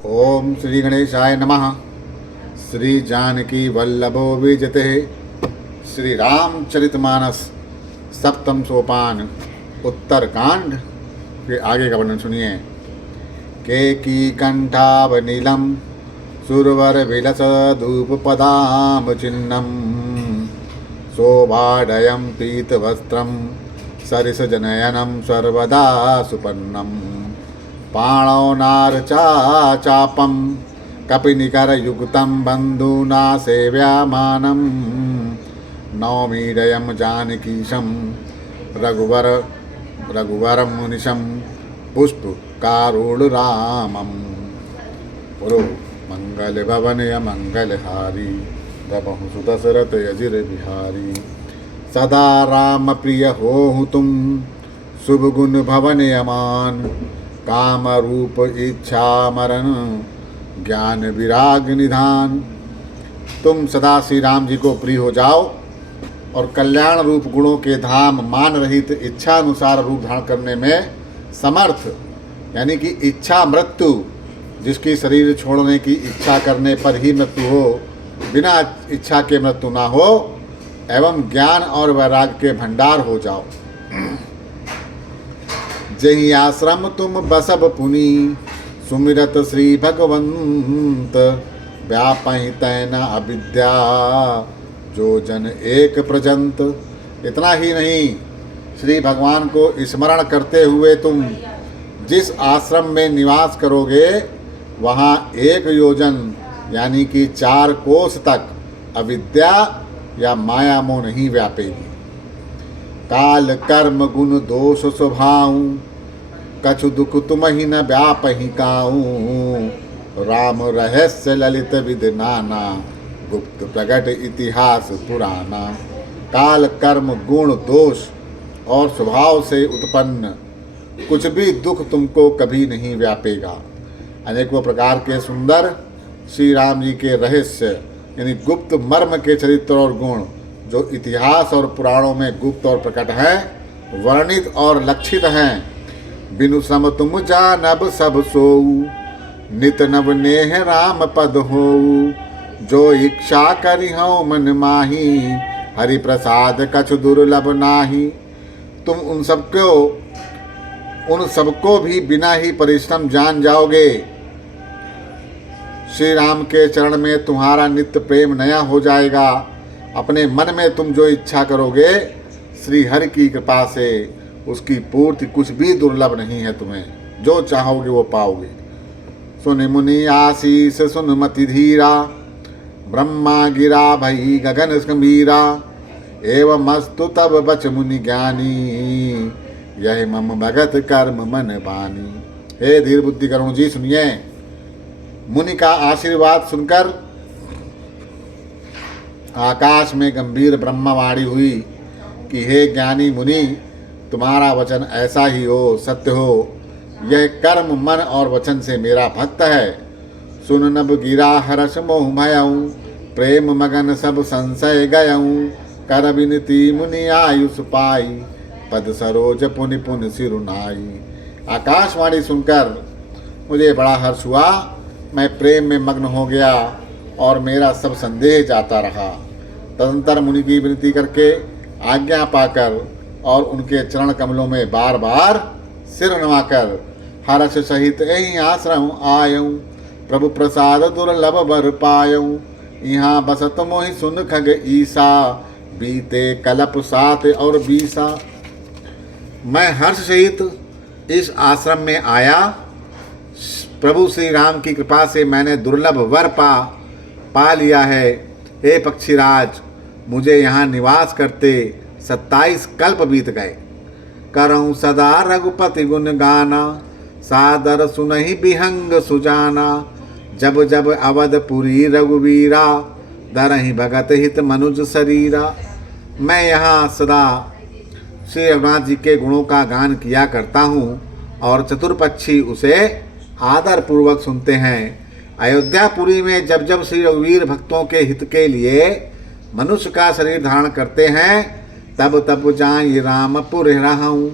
ओम श्री गणेशाय नमः। श्री जानकी वल्लभो विजते। श्री रामचरितमानस सप्तम सोपान उत्तरकांड के आगे का वर्णन सुनिए। केकी कंठावनीलम सुरवर विलस धूप पदाम चिन्नम शोभाडयम पीतवस्त्रम सरिस जनयनम सर्वदा सुपन्नम पाणौ नारचा चापम कपिनिकरयुक्तं बन्धुना सेव्यमानं नौमीडयं जानकीशं रघुवरं मुनिशं पुष्पकारुणरामं पुरो मंगलभवनय मंगलहारी रमहु सुदशरथ यजिर बिहारी सदा राम प्रिय होहु तुम शुभ गुण भवनयमान काम रूप इच्छा मरण ज्ञान विराग निधान। तुम सदा श्री राम जी को प्रिय हो जाओ और कल्याण रूप गुणों के धाम मान रहित इच्छा अनुसार रूप धारण करने में समर्थ, यानी कि इच्छा मृत्यु, जिसकी शरीर छोड़ने की इच्छा करने पर ही मृत्यु हो, बिना इच्छा के मृत्यु ना हो, एवं ज्ञान और वैराग्य के भंडार हो जाओ। जहि आश्रम तुम बसब पुनि सुमिरत श्री भगवंत व्यापहि तैना अविद्या जो जन एक प्रजंत। इतना ही नहीं, श्री भगवान को स्मरण करते हुए तुम जिस आश्रम में निवास करोगे वहाँ 1 योजन यानी कि 4 कोस तक अविद्या या माया मोह नहीं व्यापेगी। काल कर्म गुण दोष स्वभाव कछु दुख तुम ही न व्यापहि काऊ। राम रहस्य ललित विध नाना गुप्त प्रगट इतिहास पुराना। काल कर्म गुण दोष और स्वभाव से उत्पन्न कुछ भी दुख तुमको कभी नहीं व्यापेगा। अनेकों प्रकार के सुंदर श्री राम जी के रहस्य यानी गुप्त मर्म के चरित्र और गुण जो इतिहास और पुराणों में गुप्त और प्रकट हैं, वर्णित और लक्षित हैं, बिनु सम तुम जानब सब सोऊ नित नव नेह राम पद होऊ। जो इच्छा करी हूँ मन माही हरि प्रसाद कछु दुर्लभ नाही। तुम उन सबको भी बिना ही परिश्रम जान जाओगे। श्री राम के चरण में तुम्हारा नित्य प्रेम नया हो जाएगा। अपने मन में तुम जो इच्छा करोगे श्री हरि की कृपा से उसकी पूर्ति कुछ भी दुर्लभ नहीं है। तुम्हें जो चाहोगे वो पाओगे। सुन मुनि आशीष सुन मति धीरा ब्रह्मा गिरा भई गगन गंभीरा। एवं मस्तु तब बच मुनि ज्ञानी यह मम भगत कर्म मन बानी। हे धीर बुद्धि करुण जी सुनिए। मुनि का आशीर्वाद सुनकर आकाश में गंभीर ब्रह्मवाणी हुई कि हे ज्ञानी मुनि, तुम्हारा वचन ऐसा ही हो, सत्य हो। यह कर्म मन और वचन से मेरा भक्त है। सुन नभ गिरा हर्ष मोह भयऊँ प्रेम मगन सब संशय गयऊँ। कर विनती मुनि आयुष पाई पद सरोज पुनि पुनि सिरुनाई। आकाशवाणी सुनकर मुझे बड़ा हर्ष हुआ। मैं प्रेम में मग्न हो गया और मेरा सब संदेह जाता रहा। तदंतर मुनि की विनती करके आज्ञा पाकर और उनके चरण कमलों में बार बार सिर नवाकर हर्ष सहित यही आश्रम आयऊँ। प्रभु प्रसाद दुर्लभ बर पायऊँ। यहाँ बसत मोहि सुन खग ईसा बीते कलप 7 और 20। मैं हर्ष सहित इस आश्रम में आया। प्रभु श्री राम की कृपा से मैंने दुर्लभ वर पा लिया है। हे पक्षीराज, मुझे यहाँ निवास करते 27 कल्प बीत गए। करऊँ सदा रघुपति गुण गाना सादर सुनहि बिहंग सुजाना। जब जब अवधपुरी रघुवीरा धरहि भगत हित मनुज शरीरा। मैं यहाँ सदा श्री रघुनाथ जी के गुणों का गान किया करता हूँ और चतुर्पक्षी उसे आदर पूर्वक सुनते हैं। अयोध्यापुरी में जब जब श्री रघुवीर भक्तों के हित के लिए मनुष्य का शरीर धारण करते हैं तब तब जाई रामपुर रहूँ।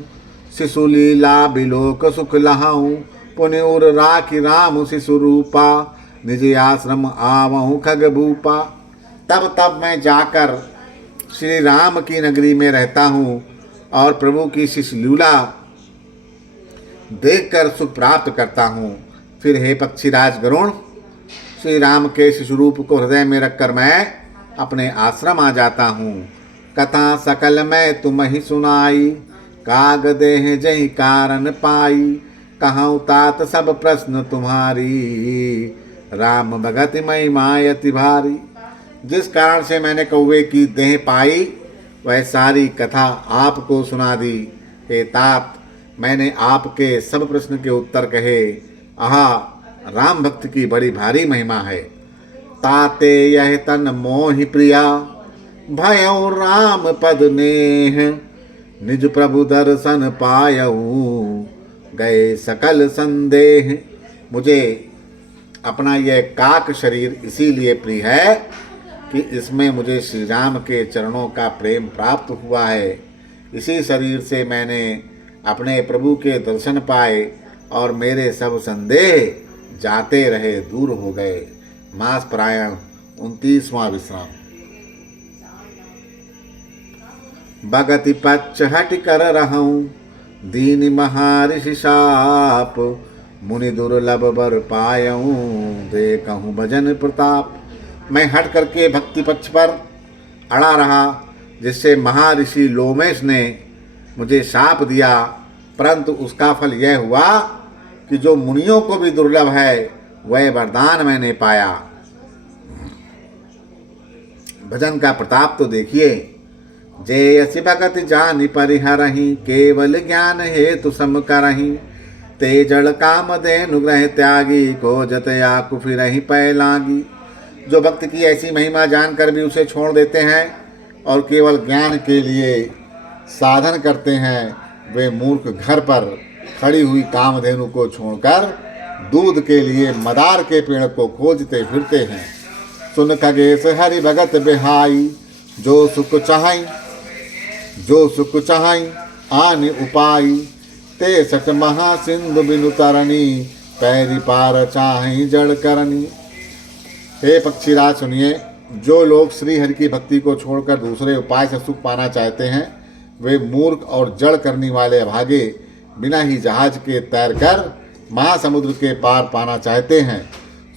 शिशु लीला बिलोक सुख लहाऊँ पुनि उर राखी राम शिशु रूपा, निज आश्रम आवहु खग भूपा। तब तब मैं जाकर श्री राम की नगरी में रहता हूँ और प्रभु की शिशुलीला देखकर सुख प्राप्त करता हूँ। फिर हे पक्षीराज गरुण, श्री राम के शिशु रूप को हृदय में रखकर मैं अपने आश्रम आ जाता हूँ। कथा सकल मैं तुम ही सुनाई, काग देह जही कारण पाई। कहूँ तात सब प्रश्न तुम्हारी, राम भगति महिमा यति भारी। जिस कारण से मैंने कौवे की देह पाई, वह सारी कथा आपको सुना दी। हे तात, मैंने आपके सब प्रश्न के उत्तर कहे। आहा, राम भक्त की बड़ी भारी महिमा है। ताते यह तन मोहि प्रिया, भयउ राम पद नेह। निज प्रभु दर्शन पायऊ, गए सकल संदेह। मुझे अपना यह काक शरीर इसीलिए प्रिय है कि इसमें मुझे श्री राम के चरणों का प्रेम प्राप्त हुआ है। इसी शरीर से मैंने अपने प्रभु के दर्शन पाए और मेरे सब संदेह जाते रहे, दूर हो गए। मास परायण 29वां विश्राम। भगति पच्छ हट कर रहूं, दीन महर्षि शाप। मुनि दुर्लभ बर पायऊं, देखूं भजन प्रताप। मैं हट करके भक्ति पक्ष पर अड़ा रहा, जिससे महर्षि लोमेश ने मुझे शाप दिया, परंतु उसका फल यह हुआ कि जो मुनियों को भी दुर्लभ है वह वरदान मैंने पाया। भजन का प्रताप तो देखिए। जय भगत जानि परिहरहि, केवल ज्ञान हेतु सम करहि। ते जड़ काम धेनुग्रह त्यागी, खोजत आकु फिरहि पै लागी। जो भक्त की ऐसी महिमा जानकर भी उसे छोड़ देते हैं और केवल ज्ञान के लिए साधन करते हैं, वे मूर्ख घर पर खड़ी हुई कामधेनु को छोड़कर दूध के लिए मदार के पेड़ को खोजते फिरते हैं। सुन खगेश हरि भगत बिहाई, जो सुख चाहई आनि उपाई। ते सट महासिंधु बिनु तरनी, पैरी पार चाहई जड़ करनी। हे पक्षीराज सुनिए, जो लोग श्री हरि की भक्ति को छोड़कर दूसरे उपाय से सुख पाना चाहते हैं, वे मूर्ख और जड़ करने वाले अभागे बिना ही जहाज के तैरकर महासमुद्र के पार पाना चाहते हैं।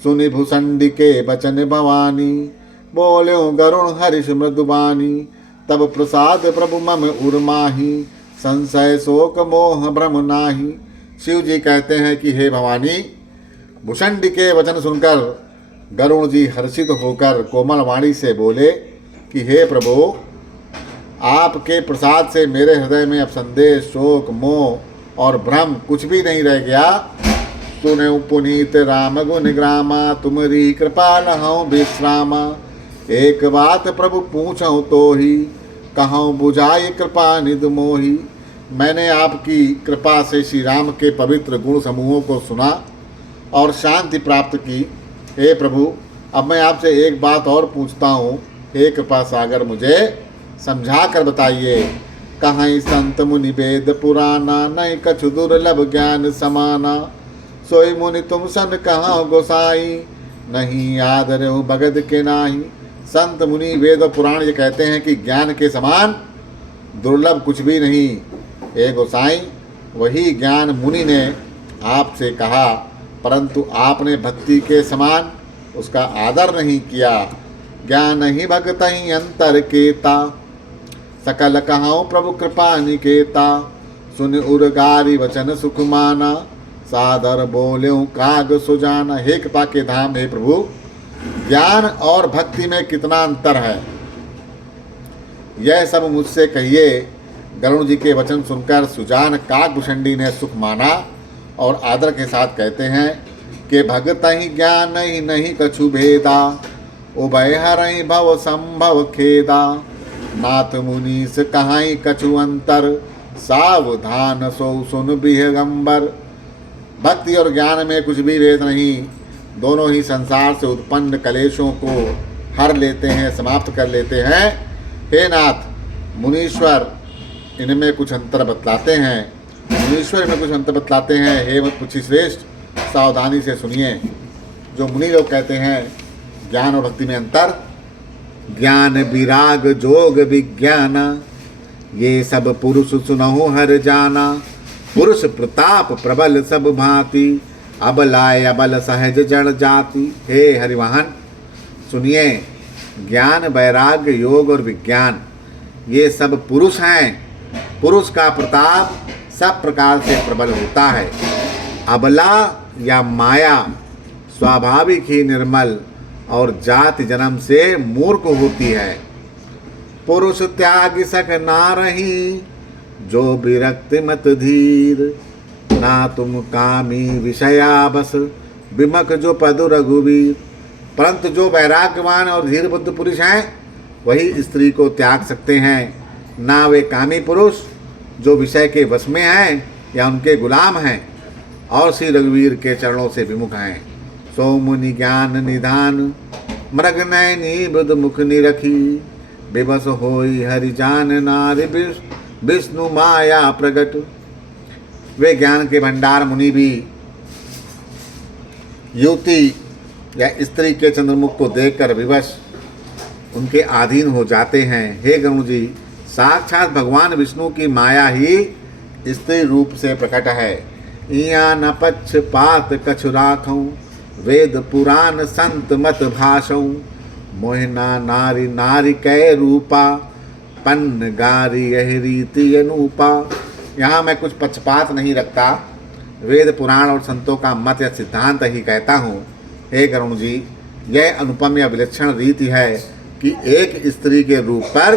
सुनि भूषंडी के बचन भवानी, बोल्यो गरुण हरिष मृदुबानी। तब प्रसाद प्रभु मम उर्माही, संशय शोक मोह भ्रम नाही। शिव जी कहते हैं कि हे भवानी, भूषंडी के वचन सुनकर गरुण जी हर्षित होकर कोमल वाणी से बोले कि हे प्रभु, आपके प्रसाद से मेरे हृदय में अब संदेह, शोक, मोह और भ्रम कुछ भी नहीं रह गया। सुने पुनीत राम गुण ग्रामा, तुमरी कृपा लहूं विश्रामा। एक बात प्रभु पूछूं तो ही, कहूं बुझाई कृपा निध मोही। मैंने आपकी कृपा से श्री राम के पवित्र गुण समूहों को सुना और शांति प्राप्त की। हे प्रभु, अब मैं आपसे एक बात और पूछता हूँ। हे कृपा सागर, मुझे समझा कर बताइए। कहीं संत मुनि वेद पुराना, नहीं कछु दुर्लभ ज्ञान समाना। सोई मुनि तुम सन कहाँ गोसाई, नहीं याद रहो भगत के नाही। संत मुनि वेद और पुराण ये कहते हैं कि ज्ञान के समान दुर्लभ कुछ भी नहीं। हे गोसाई, वही ज्ञान मुनि ने आपसे कहा, परंतु आपने भक्ति के समान उसका आदर नहीं किया। ज्ञान ही भक्त ही अंतर केता, सकल कहाऊं प्रभु कृपा निकेता। सुन उर्गारी वचन सुख माना, सादर बोल्यों काग सुजाना। हे कृपा के धाम, हे प्रभु, ज्ञान और भक्ति में कितना अंतर है, यह सब मुझसे कहिए। गरुण जी के वचन सुनकर सुजान काकभूषणी ने सुख माना और आदर के साथ कहते हैं कि भगत ही ज्ञान ही नहीं कछु भेदा, उभय हरहि भव संभव खेदा। नाथ मुनीस कहाई कछु अंतर, सावधान सो सुन बिहगंबर। भक्ति और ज्ञान में कुछ भी भेद नहीं, दोनों ही संसार से उत्पन्न कलेशों को हर लेते हैं, समाप्त कर लेते हैं। हे नाथ मुनीश्वर, इनमें कुछ अंतर बतलाते हैं। ईश्वर में कुछ अंत बतलाते हैं। हे मत पुछि श्रेष्ठ, सावधानी से सुनिए। जो मुनि लोग कहते हैं ज्ञान और भक्ति में अंतर, ज्ञान विराग जोग विज्ञान, ये सब पुरुष सुनहु हर जाना। पुरुष प्रताप प्रबल सब भांति, अबलाय अबल सहज जड़ जाति। हे हरिवाहन सुनिए, ज्ञान वैराग्य योग और विज्ञान ये सब पुरुष हैं। पुरुष का प्रताप सब प्रकार से प्रबल होता है। अबला या माया स्वाभाविक ही निर्मल और जाति जन्म से मूर्ख होती है। पुरुष त्याग सक ना रही, जो विरक्ति मत धीर। ना तुम कामी विषया बस, विमख जो पदु रघुवीर। परंतु जो वैराग्यवान और धीर बुद्ध पुरुष हैं वही स्त्री को त्याग सकते हैं। ना वे कामी पुरुष जो विषय के वश में हैं या उनके गुलाम हैं और श्री रघुवीर के चरणों से विमुख हैं। सो मुनि ज्ञान निधान, मृग नयनी बुध मुख निरखी। विवश होई हरि जान नारी, विष्णु माया प्रगट। वे ज्ञान के भंडार मुनि भी युवती या स्त्री के चंद्रमुख को देखकर विवश उनके अधीन हो जाते हैं। हे गरुण जी, साक्षात भगवान विष्णु की माया ही स्त्री रूप से प्रकट है। इया न पक्षपात कछु राखऊं, वेद पुराण संत मत भाषऊं। मोहिना नारी नारी कै रूपा, पन्न गारी यह रीति अनूपा। यहाँ मैं कुछ पक्षपात नहीं रखता, वेद पुराण और संतों का मत या सिद्धांत ही कहता हूँ। हे गरुण जी, यह अनुपम या विलक्षण रीति है कि एक स्त्री के रूप पर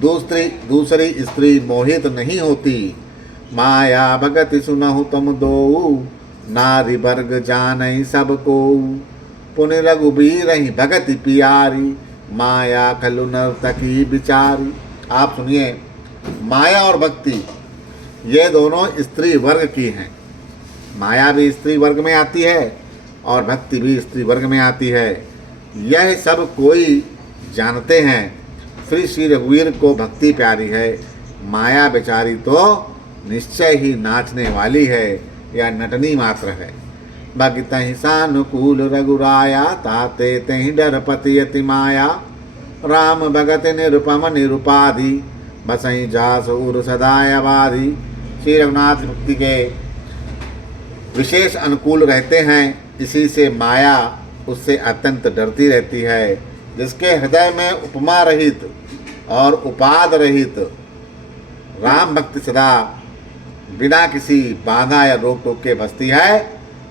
दूसरी स्त्री मोहित नहीं होती। माया भगति सुनहु तुम दो, नारी वर्ग जानई सबको। पुनि रघुबीर ही भगति पियारी, माया खलु नर्तकी बिचारी। आप सुनिए, माया और भक्ति ये दोनों स्त्री वर्ग की हैं। माया भी स्त्री वर्ग में आती है और भक्ति भी स्त्री वर्ग में आती है। यह सब कोई जानते हैं। फिर श्री रघुवीर को भक्ति प्यारी है, माया बेचारी तो निश्चय ही नाचने वाली है या नटनी मात्र है। बाकी तहि सानुकूल रघुराया, ताते तहि डरपति अति माया। राम भगत निरुपम निरुपाधि, बसई जास उर सदाय आबादी। श्री रघुनाथ भक्ति के विशेष अनुकूल रहते हैं, इसी से माया उससे अत्यंत डरती रहती है। जिसके हृदय में उपमा रहित और उपाद रहित राम भक्ति सदा बिना किसी बाधा या रोक टोक के बसती है,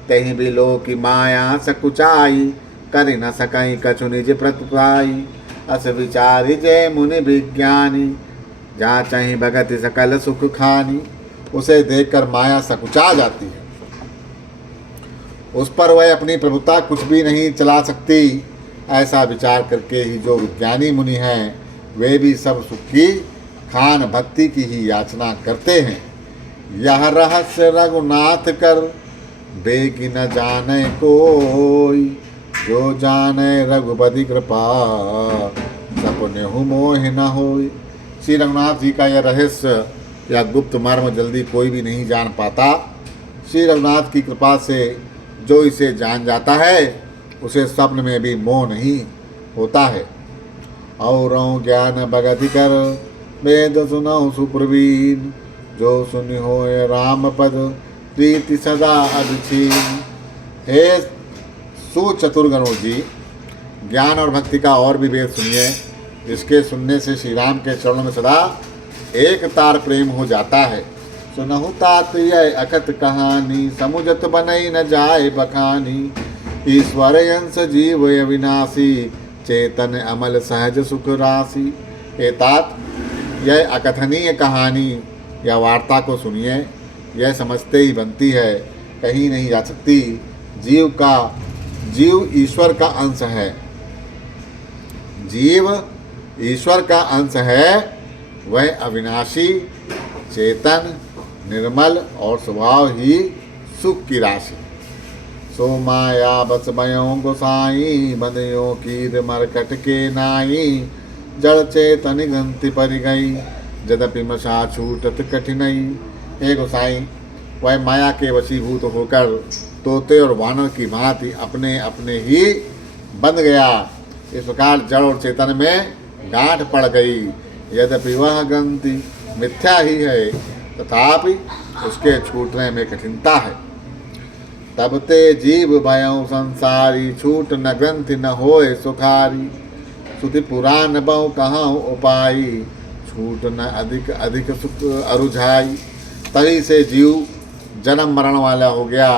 तहीं भी लो की माया सकुचाई। कर न सकई कछु निज प्रतिपाई, अस विचारी जय मुनि विज्ञानी। जहाँ चाहे भगति सकल सुख खानी। उसे देखकर माया सकुचा जाती है, उस पर वह अपनी प्रभुता कुछ भी नहीं चला सकती। ऐसा विचार करके ही जो विज्ञानी मुनि हैं वे भी सब सुख की खान भक्ति की ही याचना करते हैं। यह रहस्य रघुनाथ कर, बेगी न जाने कोई। जो जाने रघुपति कृपा, सपने हूँ मोह न होई। श्री रघुनाथ जी का यह रहस्य या गुप्त मर्म जल्दी कोई भी नहीं जान पाता। श्री रघुनाथ की कृपा से जो इसे जान जाता है उसे स्वप्न में भी मोह नहीं होता है। और ज्ञान भगति कर, वेद सुनो सुप्रवीण। जो सुनि होए राम पद, प्रीति सदा अभिछीन। हे सुचतुर गरुड़ जी, ज्ञान और भक्ति का और भी भेद सुनिए। इसके सुनने से श्री राम के चरणों में सदा एक तार प्रेम हो जाता है। सुनहु तात यह अकथ कहानी, समुझत बनई न जाए बखानी। ईश्वर अंश जीव अविनाशी, चेतन अमल सहज सुख राशि। हे तात, यह अकथनीय कहानी या वार्ता को सुनिए। यह समझते ही बनती है, कहीं नहीं जा सकती। जीव ईश्वर का अंश है। जीव ईश्वर का अंश है। वह अविनाशी, चेतन, निर्मल और स्वभाव ही सुख की राशि। सो माया बस भयो गोसाई, बंदयों की मरकट के नाई। जड़ चेतन गंति पर गई, जदपि मशा छूटत कठिनई। हे गोसाई, वह माया के वशीभूत होकर तोते और वानर की भांति अपने अपने ही बन गया। इस प्रकार जड़ और चेतन में गांठ पड़ गई। यद्यपि वह ग्रंथि मिथ्या ही है, तथापि उसके छूटने में कठिनता है। तब ते जीव भयउ संसारी, छूट न ग्रंथि न होए सुखारी। श्रुति पुराण बहु कहूँ उपाई, छूट न अधिक अधिक सुख अरुझाई। तभी से जीव जन्म मरण वाला हो गया।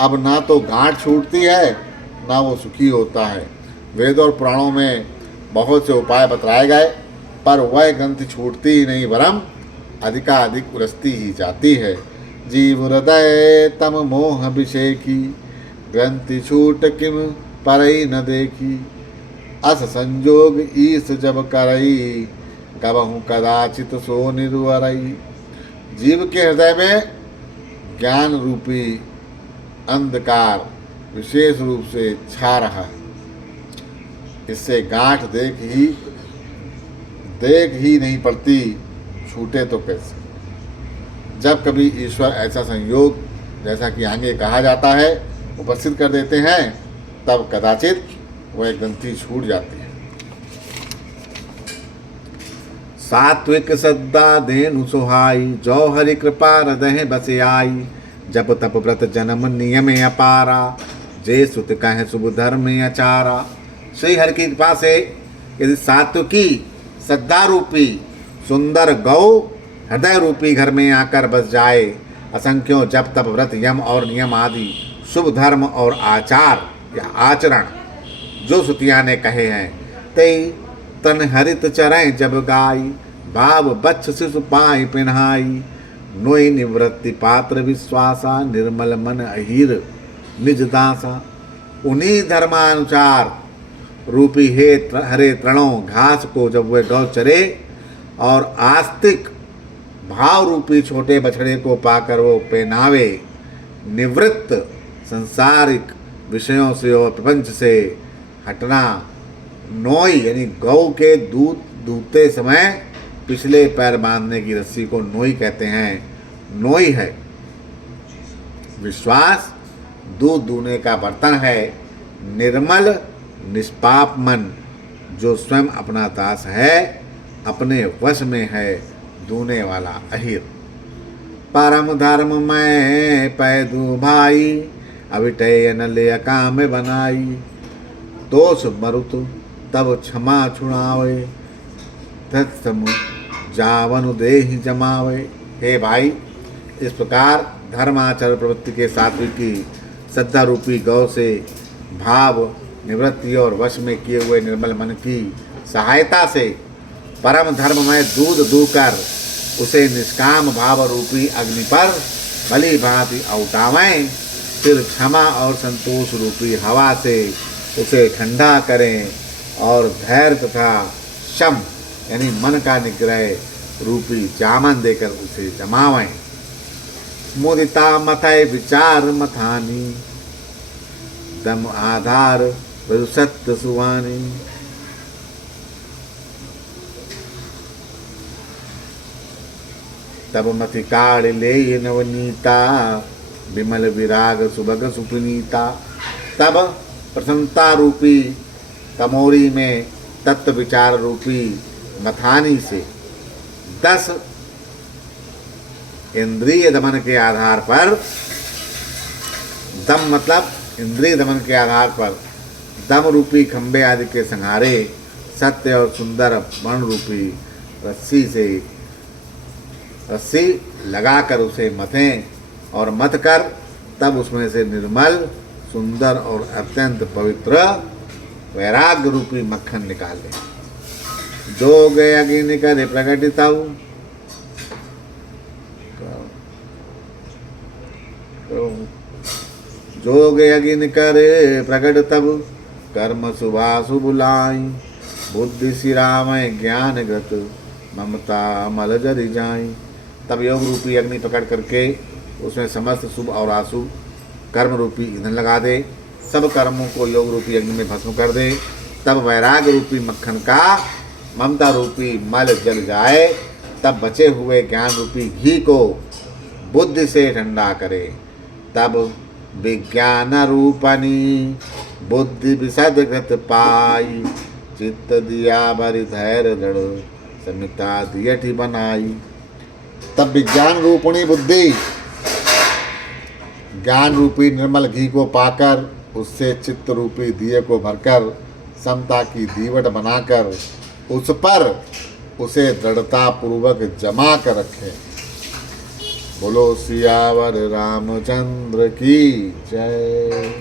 अब ना तो गांठ छूटती है, ना वो सुखी होता है। वेद और पुराणों में बहुत से उपाय बतलाए गए, पर वह ग्रंथि छूटती ही नहीं, वरम अधिकाधिक उलझती ही जाती है। जीव हृदय तम मोह विषेकी, ग्रंथि छूट किम परई न देखी। अस संजोग ईस जब करई, कबहु कदाचित सो निर्वरई। जीव के हृदय में ज्ञान रूपी अंधकार विशेष रूप से छा रहा है। इससे गांठ देख ही नहीं पड़ती, छूटे तो कैसे। जब कभी ईश्वर ऐसा संयोग, जैसा कि आगे कहा जाता है, उपस्थित कर देते हैं, तब कदाचित वह ग्रंथि छूट जाती है। सात्विक सद्दा धेनु सुहाई, जो हरि कृपा हृदय बसे आई। जप तप व्रत जन्म नियम अपारा, जे सुत कहे शुभ धर्म आचारा। श्री हरि की कृपा से यदि सात्विकी श्रद्धा रूपी सुंदर गौ हृदय रूपी घर में आकर बस जाए, असंख्यों जप तप व्रत यम और नियम आदि शुभ धर्म और आचार या आचरण जो श्रुतियाँ ने कहे हैं, ते तन हरित चरें जब गाई। भाव बच्छ शिशु पाई पिन्हाई, नोई निवृत्ति पात्र विश्वासा। निर्मल मन अहीर निज दासा। उन्हीं धर्मानुसार रूपी हरे तृणों घास को जब वह गौ चरे और आस्तिक भाव रूपी छोटे बछड़े को पाकर वो पहनावे, निवृत्त संसारिक विषयों से और प्रपंच से हटना। नोई यानी गौ के दूध दूहते समय पिछले पैर बांधने की रस्सी को नोई कहते हैं। नोई है विश्वास, दूध दूहने का बर्तन है। निर्मल निष्पाप मन, जो स्वयं अपना दास है, अपने वश में है, दूने वाला अहिर। परम धर्म मैं पैदू भाई, अविटय न ले काम बनाई। दोष मरुत तब क्षमा छुड़ावे, तत्सम जावन देहि जमावे। हे भाई, इस प्रकार धर्माचरण प्रवृत्ति के सात्विकी श्रद्धा रूपी गौ से भाव निवृत्ति और वश में किए हुए निर्मल मन की सहायता से परम धर्म में दूध दूकर उसे निष्काम भाव रूपी अग्नि पर भली भांति औटावें। फिर क्षमा और संतोष रूपी हवा से उसे ठंडा करें और धैर्य तथा शम यानी मन का निग्रह रूपी जामन देकर उसे जमावें। मुदिता मथय विचार मथानी, दम आधार सत्य सुवानी। तब मति काढ़ ले नवनीता, विमल विराग सुभग सुपुनीता। तब प्रसन्नता रूपी तमोरी में तत्व विचार रूपी मथानी से 10 इंद्रिय दमन के आधार पर, दम मतलब इंद्रिय दमन के आधार पर दम रूपी खंबे आदि के संहारे सत्य और सुंदर वर्ण रूपी रस्सी लगाकर उसे मथें और मथ कर तब उसमें से निर्मल सुंदर और अत्यंत पवित्र वैराग्य रूपी मक्खन निकाल लें। जोग अग्नि करे प्रकटित जोग अग्नि करे प्रकट तब, कर्म शुभाशुभ लाई। बुद्धि सिरामय ज्ञान गत, ममता मल जरि जाई। तब योग रूपी अग्नि पकड़ करके उसमें समस्त शुभ और अशुभ कर्म रूपी ईंधन लगा दे, सब कर्मों को योग रूपी अग्नि में भस्म कर दे। तब वैराग रूपी मक्खन का ममता रूपी मल जल जाए। तब बचे हुए ज्ञान रूपी घी को बुद्धि से ठंडा करे। तब विज्ञान रूपनी बुद्धि विशद घृत पाई, चित्त दिया भरि धैर्य दृढ़ समिता दियठी बनाई। तब विज्ञान रूपणी बुद्धि ज्ञान रूपी निर्मल घी को पाकर उससे चित्त रूपी दिए को भरकर समता की दीवट बनाकर उस पर उसे दृढ़ता पूर्वक जमा कर रखे। बोलो सियावर रामचंद्र की जय।